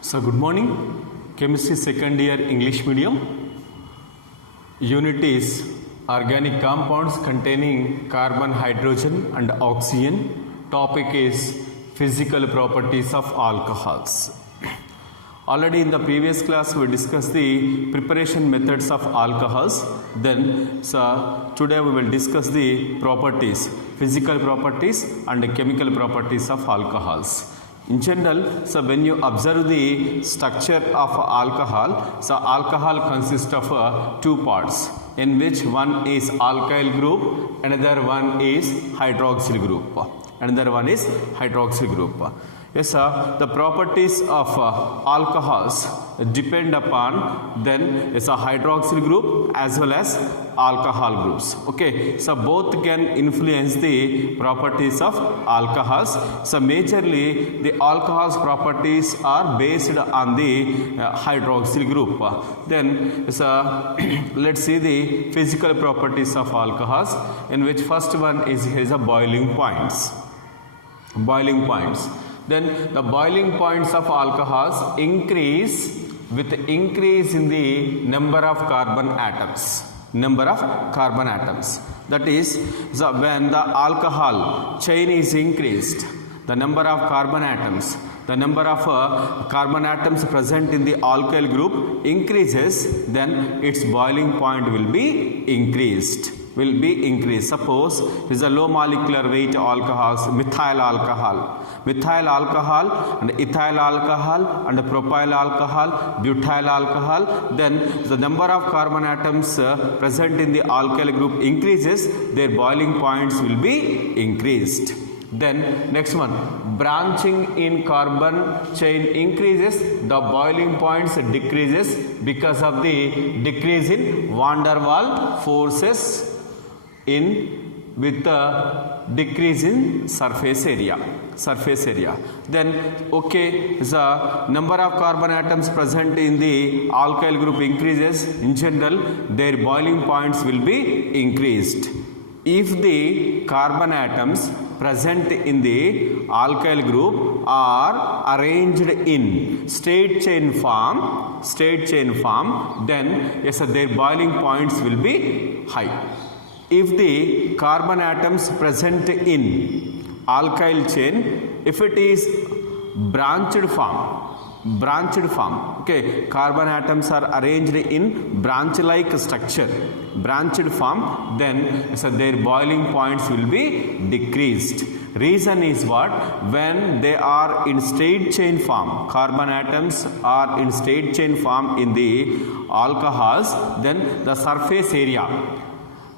So good morning, chemistry second year English medium. Unit is organic compounds containing carbon, hydrogen and oxygen. Topic is physical properties of alcohols. Already in the previous class we discussed the preparation methods of alcohols. Then today we will discuss the properties, physical properties and chemical properties of alcohols. In general, so when you observe the structure of alcohol, so alcohol consists of two parts, in which one is alkyl group, another one is hydroxyl group. Another one is hydroxyl group. Yes, sir. The properties of alcohols depend upon then is a hydroxyl group as well as alcohol groups. Okay, so both can influence the properties of alcohols. So majorly the alcohols properties are based on the hydroxyl group. Then let's see the physical properties of alcohols, in which first one is here is a boiling points. Boiling points. Then the boiling points of alcohols increase with increase in the number of carbon atoms. Number of carbon atoms. That is, when the alcohol chain is increased, the number of carbon atoms, the number of carbon atoms present in the alkyl group increases, then its boiling point will be increased. Suppose it is a low molecular weight alcohols, methyl alcohol and ethyl alcohol and propyl alcohol, butyl alcohol. Then the number of carbon atoms present in the alkyl group increases, their boiling points will be increased. Then next one, branching in carbon chain increases, the boiling points decreases because of the decrease in van der Waals forces with the decrease in surface area. Then the number of carbon atoms present in the alkyl group increases. In general, their boiling points will be increased. If the carbon atoms present in the alkyl group are arranged in straight chain form, then yes, their boiling points will be high. If the carbon atoms present in alkyl chain, if it is branched form, okay, carbon atoms are arranged in branch like structure, branched form, then so their boiling points will be decreased. Reason is what? When they are in straight chain form, carbon atoms are in straight chain form in the alcohols, then the surface area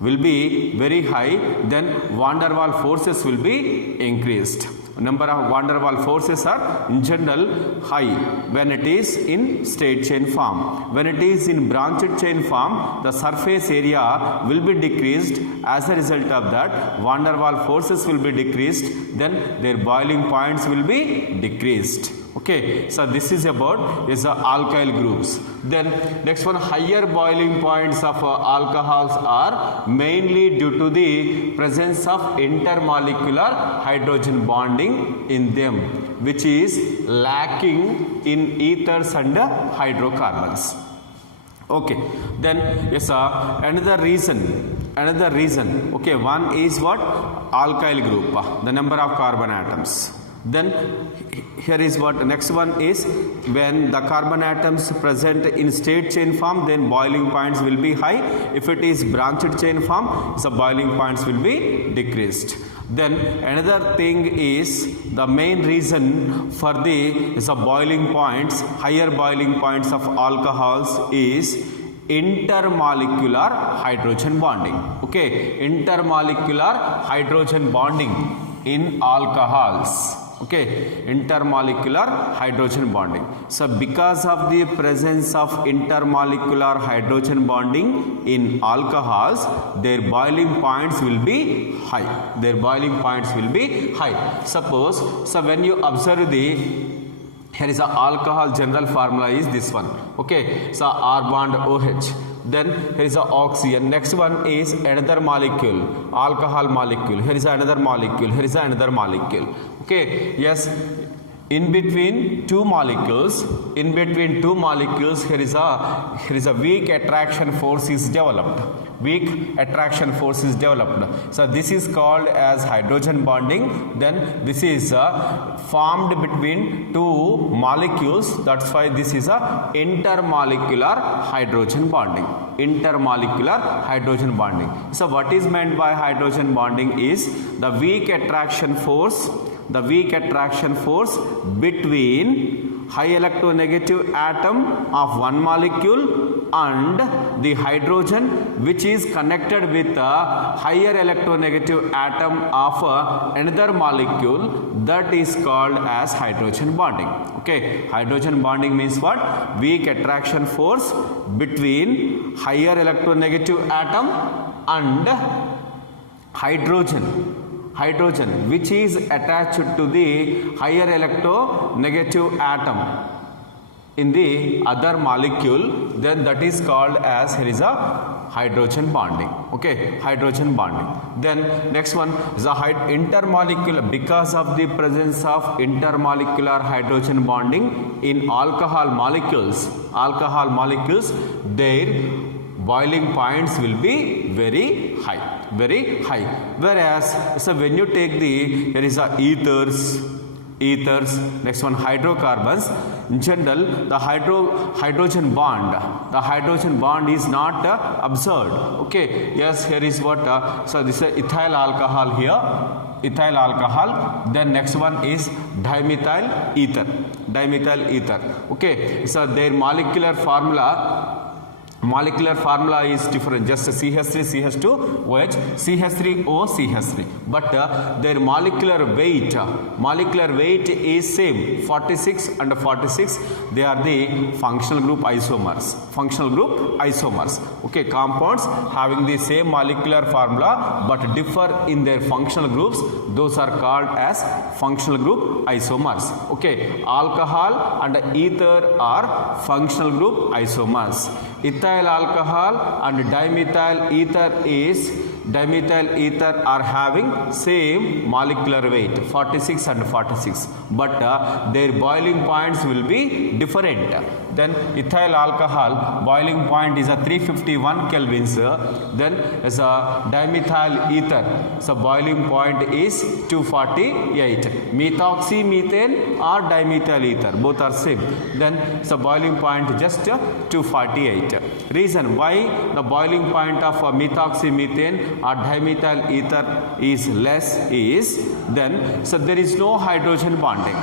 will be very high, then van der Waals forces will be increased. Number of van der Waals forces are in general high when it is in straight chain form. When it is in branched chain form, the surface area will be decreased. As a result of that, van der Waals forces will be decreased, then their boiling points will be decreased. Okay, so this is about the alkyl groups. Then next one, higher boiling points of alcohols are mainly due to the presence of intermolecular hydrogen bonding in them, which is lacking in ethers and hydrocarbons. Okay, then yes, another reason, okay, one is what? Alkyl group, the number of carbon atoms. Then here is what next one is, when the carbon atoms present in straight chain form, then boiling points will be high. If it is branched chain form, the boiling points will be decreased. Then another thing is, the main reason for the boiling points, higher boiling points of alcohols is intermolecular hydrogen bonding. Okay, intermolecular hydrogen bonding in alcohols. Okay, intermolecular hydrogen bonding. So because of the presence of intermolecular hydrogen bonding in alcohols, their boiling points will be high. Suppose, so when you observe the, here is a alcohol general formula is this one. Okay, so R bond OH. Then here is a oxygen. Next one is another molecule, alcohol molecule. Here is another molecule. Okay, yes, in between two molecules, here is a weak attraction force is developed. Weak attraction force is developed. So this is called as hydrogen bonding. Then this is formed between two molecules. That's why this is a intermolecular hydrogen bonding. Intermolecular hydrogen bonding. So what is meant by hydrogen bonding is the weak attraction force between high electronegative atom of one molecule and the hydrogen which is connected with a higher electronegative atom of another molecule, that is called as hydrogen bonding. Okay, hydrogen bonding means what? Weak attraction force between higher electronegative atom and hydrogen which is attached to the higher electronegative atom in the other molecule, then that is called as here is a hydrogen bonding. Okay, hydrogen bonding. Then next one is a intermolecular. Because of the presence of intermolecular hydrogen bonding in alcohol molecules, their boiling points will be very high. Whereas, so when you take there is a ethers, next one hydrocarbons. In general, the hydrogen bond is not observed. Okay, yes, here is what, so this is ethyl alcohol here, then next one is dimethyl ether. Okay, so their molecular formula is different, just CH3 CH2 OH CH3O CH3, but their molecular weight is same, 46 and 46. They are the functional group isomers. Okay, compounds having the same molecular formula but differ in their functional groups, those are called as functional group isomers. Okay, alcohol and ether are functional group isomers. Ethyl alcohol and dimethyl ether are having same molecular weight, 46 and 46, but their boiling points will be different. Then ethyl alcohol boiling point is a 351 kelvins, then as a dimethyl ether, so boiling point is 248. Methoxymethane or dimethyl ether, both are same, then so boiling point just 248. Reason why the boiling point of methoxymethane or dimethyl ether is less is then, so there is no hydrogen bonding.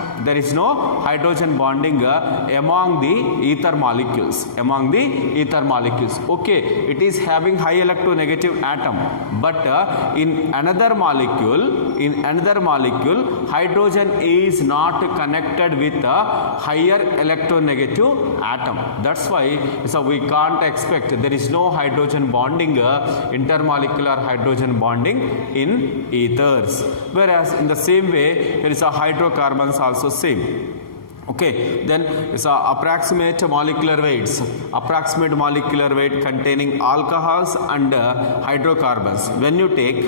Among the ether molecules. Okay, it is having high electronegative atom, but in another molecule, hydrogen is not connected with a higher electronegative atom. That's why, so we can't expect, there is no hydrogen bonding, intermolecular hydrogen bonding in ethers. Whereas in the same way, there is a hydrocarbons also same. Okay, then it's approximate molecular weight containing alcohols and hydrocarbons. When you take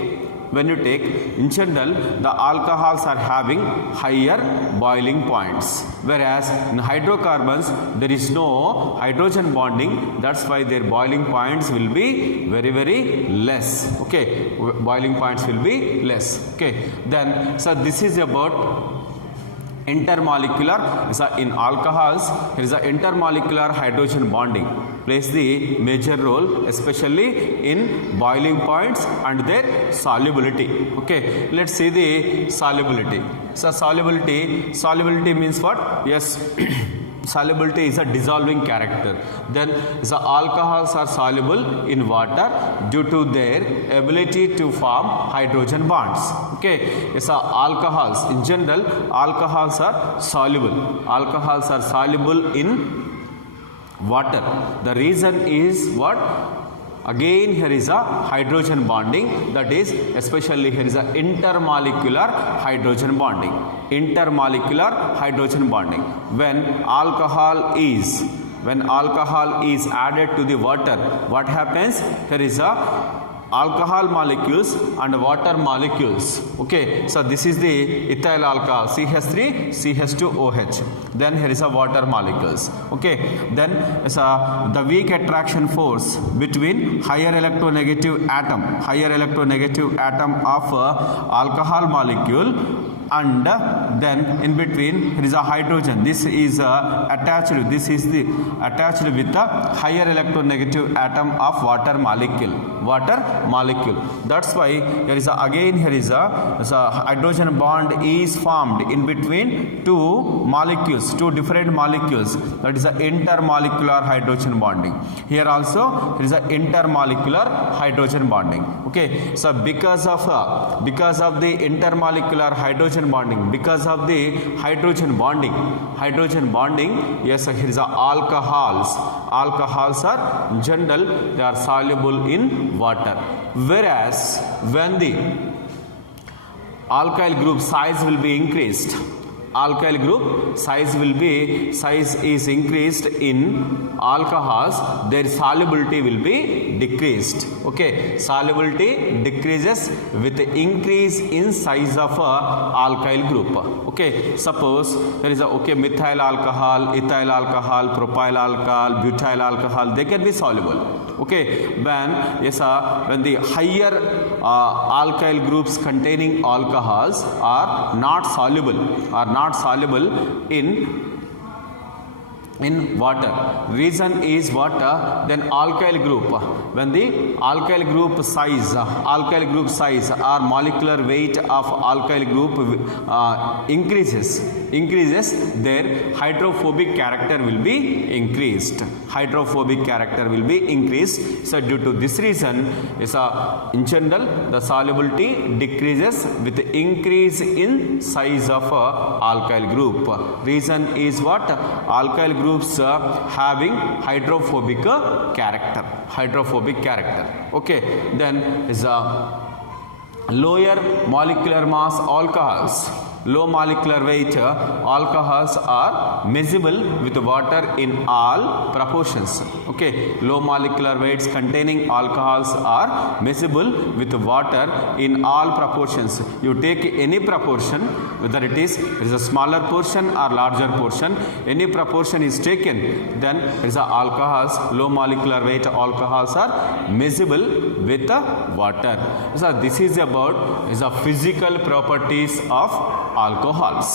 in general, the alcohols are having higher boiling points, whereas in hydrocarbons there is no hydrogen bonding. That's why their boiling points will be very less. Okay, boiling points will be less. Okay, then so this is about intermolecular. So in alcohols, there is a intermolecular hydrogen bonding plays the major role, especially in boiling points and their solubility. Okay, let's see the solubility. So solubility means what? Yes. Solubility is a dissolving character. Then the alcohols are soluble in water due to their ability to form hydrogen bonds. Okay, so alcohols in general, alcohols are soluble in water. The reason is what? Again, here is a hydrogen bonding, that is especially here is a intermolecular hydrogen bonding. When alcohol is added to the water, what happens? There is a alcohol molecules and water molecules. Okay, so this is the ethyl alcohol, CH3 CH2OH. Then here is a water molecules. Okay, then the weak attraction force between higher electronegative atom of alcohol molecule, and then in between there is a hydrogen. This is attached with the higher electronegative atom of water molecule. That's why here is a hydrogen bond is formed in between two different molecules. That is the intermolecular hydrogen bonding. Here also there is a intermolecular hydrogen bonding. Okay, so because of the intermolecular hydrogen bonding, because of the hydrogen bonding, yes, here is a alcohols are in general they are soluble in water, whereas when the alkyl group size will be increased, size is increased in alcohols, their solubility will be decreased. Okay, solubility decreases with the increase in size of alkyl group. Okay, suppose there is a methyl alcohol, ethyl alcohol, propyl alcohol, butyl alcohol, they can be soluble. Okay, when the higher alkyl groups containing alcohols are not soluble in water. Reason is what? Then alkyl group, when the alkyl group size or molecular weight of alkyl group increases, their hydrophobic character will be increased. So due to this reason, in general the solubility decreases with the increase in size of alkyl group. Reason is what? Alkyl groups having hydrophobic character. Okay, then is lower molecular mass alcohols, low molecular weight alcohols are miscible with water in all proportions. Okay, low molecular weights containing alcohols are miscible with water in all proportions. You take any proportion, whether it is a smaller portion or larger portion, any proportion is taken, then there is alcohols, low molecular weight alcohols are miscible with water. So this is about physical properties of alcohols.